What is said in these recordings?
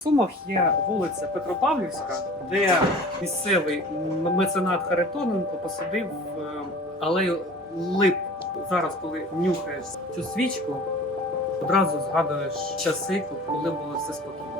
В Сумах є вулиця Петропавлівська, де місцевий меценат Харитоненко посадив е, алею лип. Зараз, коли нюхаєш цю свічку, одразу згадуєш часи, коли було все спокійно. –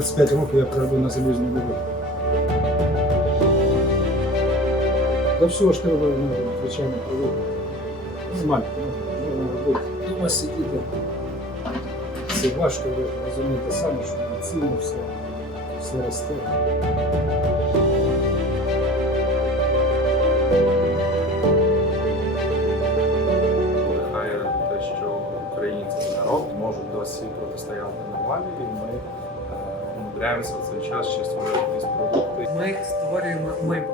35 років я проведу на залізній дорозі. До всього ж треба, ну, звичайно, привикнути. Нормально, можна робити. Дома сидіти. Це важко, ви розумієте самі, що на ціну все, все росте. Що український народ можуть досі протистояти навалі, і ми е, умудряємося в цей час ще створювати якісь продукти. Ми створюємо, ми